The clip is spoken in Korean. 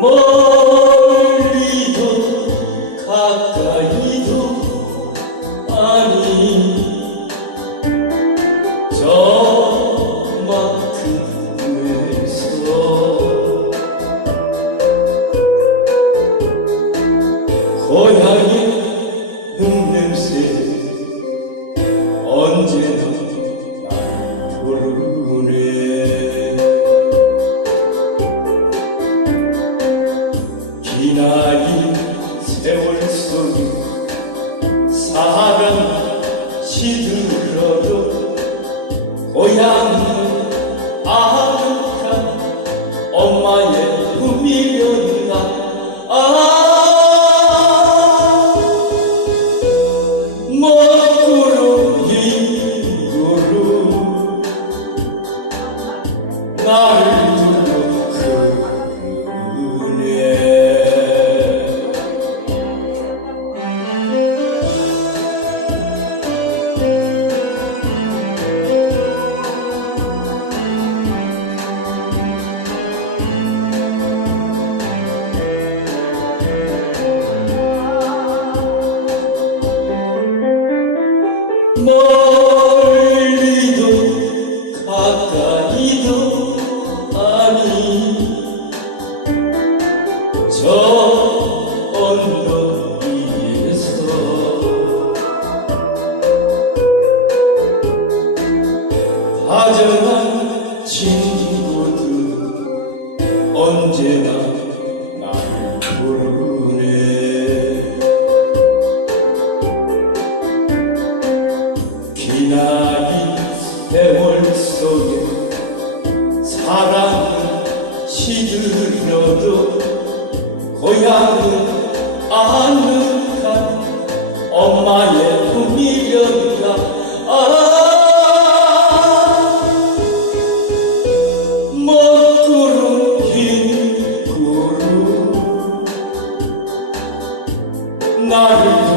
멀리도 가까이도 아니. 저만큼 그래서 고향이 속에 사랑 시들어도 고향은 아득한 엄마의 품이련다 아 다정한 친구들 언제나 나를 기나긴 세월 속에 사랑은 시들어도 고향은 Allah'ın